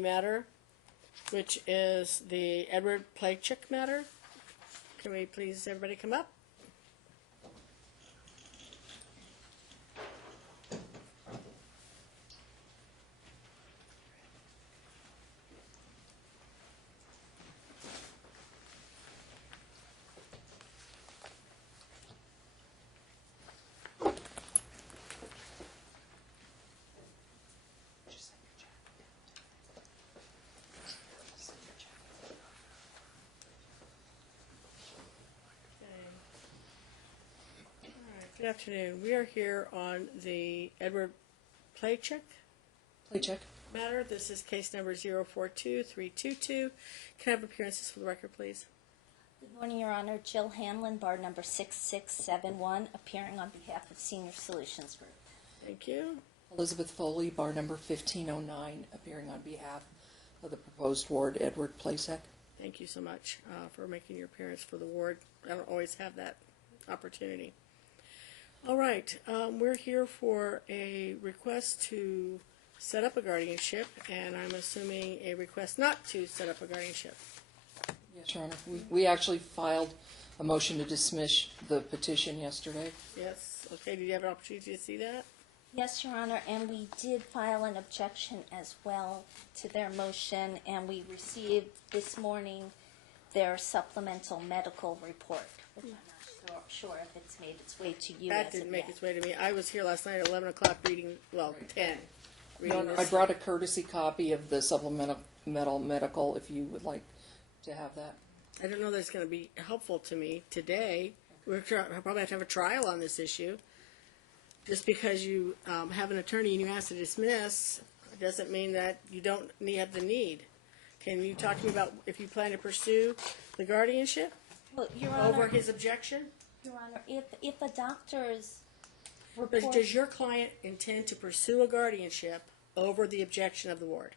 matter, which is the Edward Placek matter. Can we please everybody come up? Good afternoon. We are here on the Edward Placek matter. This is case number 042322. Can I have appearances for the record, please? Good morning, Your Honor. Jill Hanlon, bar number 6671, appearing on behalf of Senior Solutions Group. Thank you. Elizabeth Foley, bar number 1509, appearing on behalf of the proposed ward, Edward Placek. Thank you so much for making your appearance for the ward. I don't always have that opportunity. All right, we're here for a request to set up a guardianship, and I'm assuming a request not to set up a guardianship. Yes, Your Honor. We actually filed a motion to dismiss the petition yesterday. Yes. Okay. Did you have an opportunity to see that? Yes, Your Honor, and we did file an objection as well to their motion, and we received this morning their supplemental medical report, which I'm not sure if it's made its way to you. That didn't make its way to me. I was here last night at 11 o'clock reading, well, 10. Your Honor, I brought a courtesy copy of the supplemental medical if you would like to have that. I don't know that it's going to be helpful to me today. We'll probably have to have a trial on this issue. Just because you have an attorney and you ask to dismiss doesn't mean that you don't have the need. Can you talk to me about if you plan to pursue the guardianship? Well, Your Honor, over his objection? Your Honor, if a doctor's report... Does your client intend to pursue a guardianship over the objection of the ward?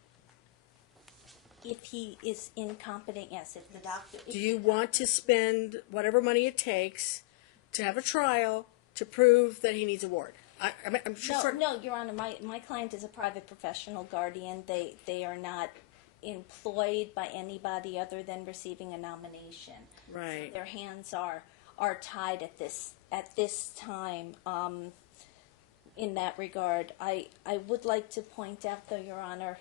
If he is incompetent, yes. If the doctor... Do you want to spend whatever money it takes to have a trial to prove that he needs a ward? I'm sure. No, Your Honor, my client is a private professional guardian. They are not employed by anybody other than receiving a nomination. Right. So their hands are tied at this time. In that regard, I would like to point out, though, Your Honor,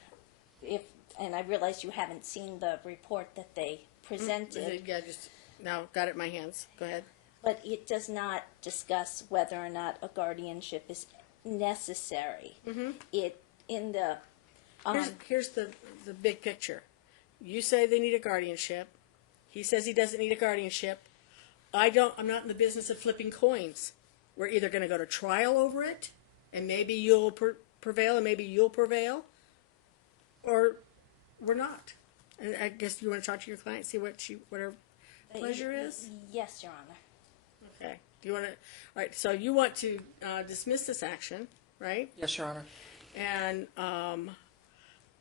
and I realize you haven't seen the report that they presented. Yeah, just now got it in my hands. Go ahead. But it does not discuss whether or not a guardianship is necessary. Mm-hmm. Here's the big picture. You say they need a guardianship. He says he doesn't need a guardianship. I'm not in the business of flipping coins. We're either going to go to trial over it, and maybe you'll prevail, and maybe you'll prevail, or we're not. And I guess you want to talk to your client, see what her pleasure is? Yes, Your Honor. Okay. Do you want to? All right. So you want to dismiss this action, right? Yes, Your Honor. And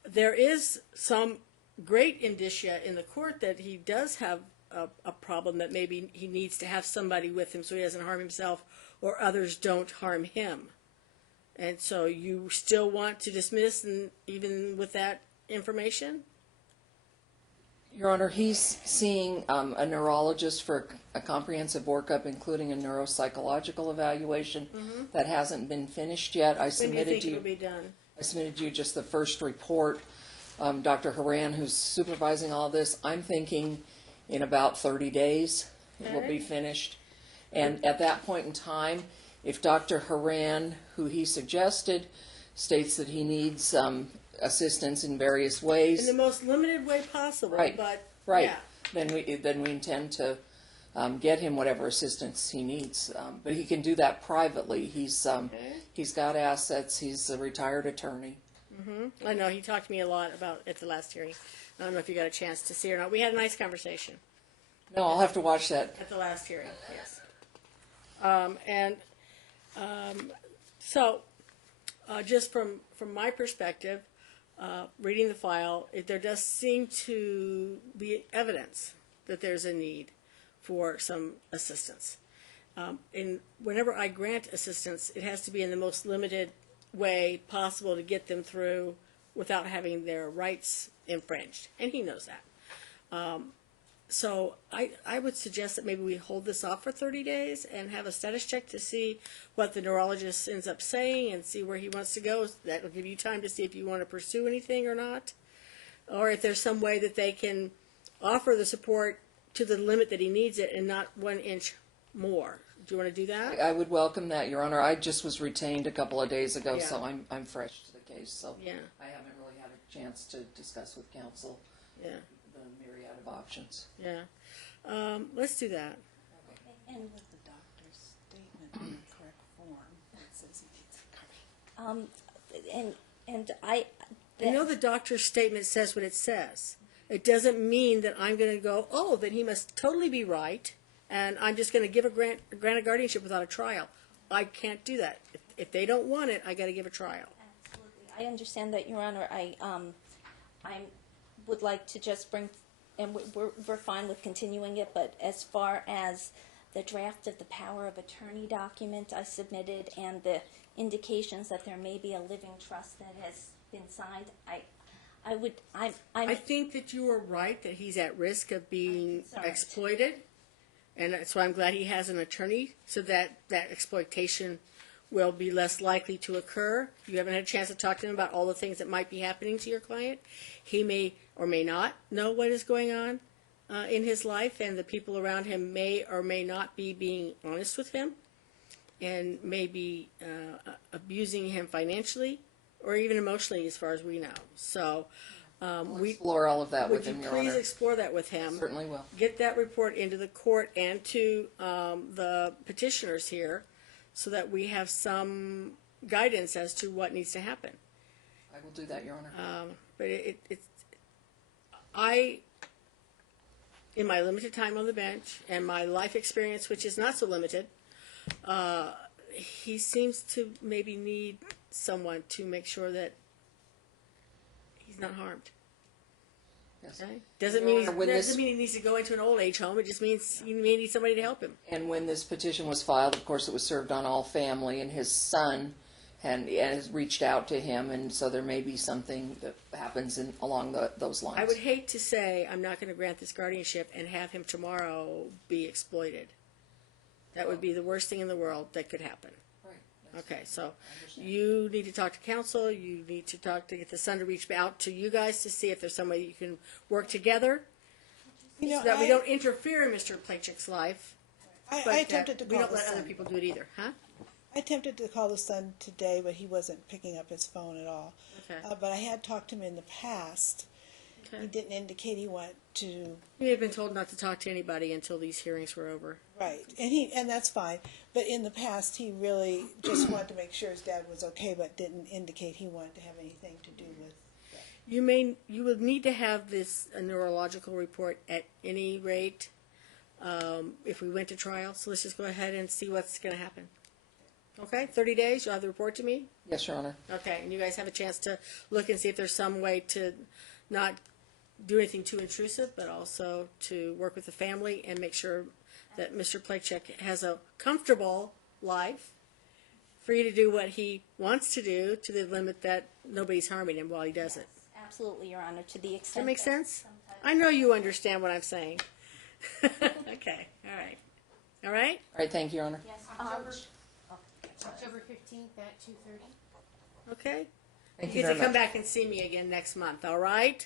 there is some great indicia in the court that he does have a problem, that maybe he needs to have somebody with him so he doesn't harm himself or others don't harm him. And so you still want to dismiss, and even with that information? Your Honor, he's seeing a neurologist for a comprehensive workup, including a neuropsychological evaluation that hasn't been finished yet. When do you think it will be done? I submitted you just the first report. Dr. Haran, who's supervising all this, I'm thinking in about 30 days it will be finished. And at that point in time, if Dr. Haran, who he suggested, states that he needs assistance in various ways, in the most limited way possible. Right. But right. Yeah. Then we intend to get him whatever assistance he needs. But he can do that privately. He's got assets. He's a retired attorney. Mm-hmm. I know he talked to me a lot about at the last hearing. I don't know if you got a chance to see it or not. We had a nice conversation. No, I'll have to watch that. At the last hearing, yes. So, just from my perspective, reading the file, there does seem to be evidence that there's a need for some assistance. Whenever I grant assistance, it has to be in the most limited way possible to get them through without having their rights infringed, and he knows that. So I would suggest that maybe we hold this off for 30 days and have a status check to see what the neurologist ends up saying and see where he wants to go. That will give you time to see if you want to pursue anything or not, or if there's some way that they can offer the support to the limit that he needs it and not 1 inch more. Do you want to do that? I would welcome that, Your Honor. I just was retained a couple of days ago, Yeah. so I'm fresh to the case. So Yeah. I haven't really had a chance to discuss with counsel Yeah, the myriad of options. yeah. Let's do that. And With the doctor's statement in the correct form, it says he needs a copy. and I I know the doctor's statement says what it says. It doesn't mean that I'm going to go, oh, then he must totally be right, and I'm just going to give a grant of guardianship without a trial. I can't do that. If they don't want it, I got to give a trial. Absolutely. I understand that, Your Honor. I would like to just bring, and we're fine with continuing it, but as far as the draft of the power of attorney document I submitted and the indications that there may be a living trust that has been signed, I think that you are right that he's at risk of being concerned. exploited, and that's why I'm glad he has an attorney, so that that exploitation will be less likely to occur. You haven't had a chance to talk to him about all the things that might be happening to your client. He may or may not know what is going on in his life, and the people around him may or may not be being honest with him, and may be abusing him financially or even emotionally, as far as we know. So We'll explore all of that would with you him, Your please Honor. explore that with him? Certainly will. Get that report into the court and to the petitioners here, so that we have some guidance as to what needs to happen. I will do that, Your Honor. But in my limited time on the bench and my life experience, which is not so limited, he seems to maybe need someone to make sure that he's not harmed. Yes. Okay? Doesn't Your mean Honor, when doesn't mean he needs to go into an old age home. It just means you may need somebody to help him. And when this petition was filed, of course, it was served on all family, and his son has reached out to him, and so there may be something that happens along those lines. I would hate to say I'm not going to grant this guardianship and have him tomorrow be exploited. That would be the worst thing in the world that could happen. Right. Okay, so you need to talk to counsel. You need to get the son to reach out to you guys to see if there's some way you can work together, You know, so that we don't interfere in Mr. Placek's life, I but attempted to that we call don't the let other son. people do it either, huh? I attempted to call the son today, but he wasn't picking up his phone at all. Okay. But I had talked to him in the past. Okay. He didn't indicate he wanted to. He had been told not to talk to anybody until these hearings were over. Right, and that's fine. But in the past, he really just wanted to make sure his dad was okay, but didn't indicate he wanted to have anything to do with. You would need to have this a neurological report at any rate if we went to trial. So let's just go ahead and see what's going to happen. Okay, 30 days. You'll have the report to me. Yes, Your Honor. Okay, and you guys have a chance to look and see if there's some way to not do anything too intrusive, but also to work with the family and make sure that Mr. Placek has a comfortable life, free to do what he wants to do to the limit that nobody's harming him while he does it. absolutely, Your Honor, to the Does extent that make that sense? sometimes- I know you understand what I'm saying. Okay, all right. All right? All right, thank you, Your Honor. Yes, October 15th at 2:30. Okay? Thank You you get very to come much. back and see me again next month, all right?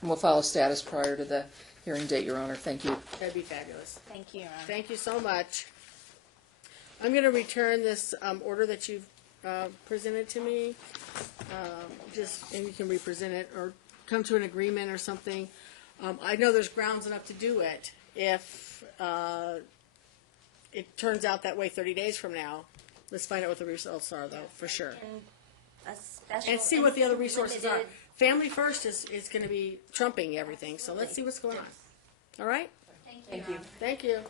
And we'll file a status prior to the hearing date, Your Honor. Thank you. That'd be fabulous. Thank you, Your Honor. Thank you so much. I'm going to return this order that you've presented to me, and you can represent it or come to an agreement or something. I know there's grounds enough to do it if it turns out that way 30 days from now. Let's find out what the results are, though, for sure. A special And see what the other and resources are. limited- Family first is going to be trumping everything, so let's see what's going on. All right? Thank you, Thank Your you. Honor. Thank you.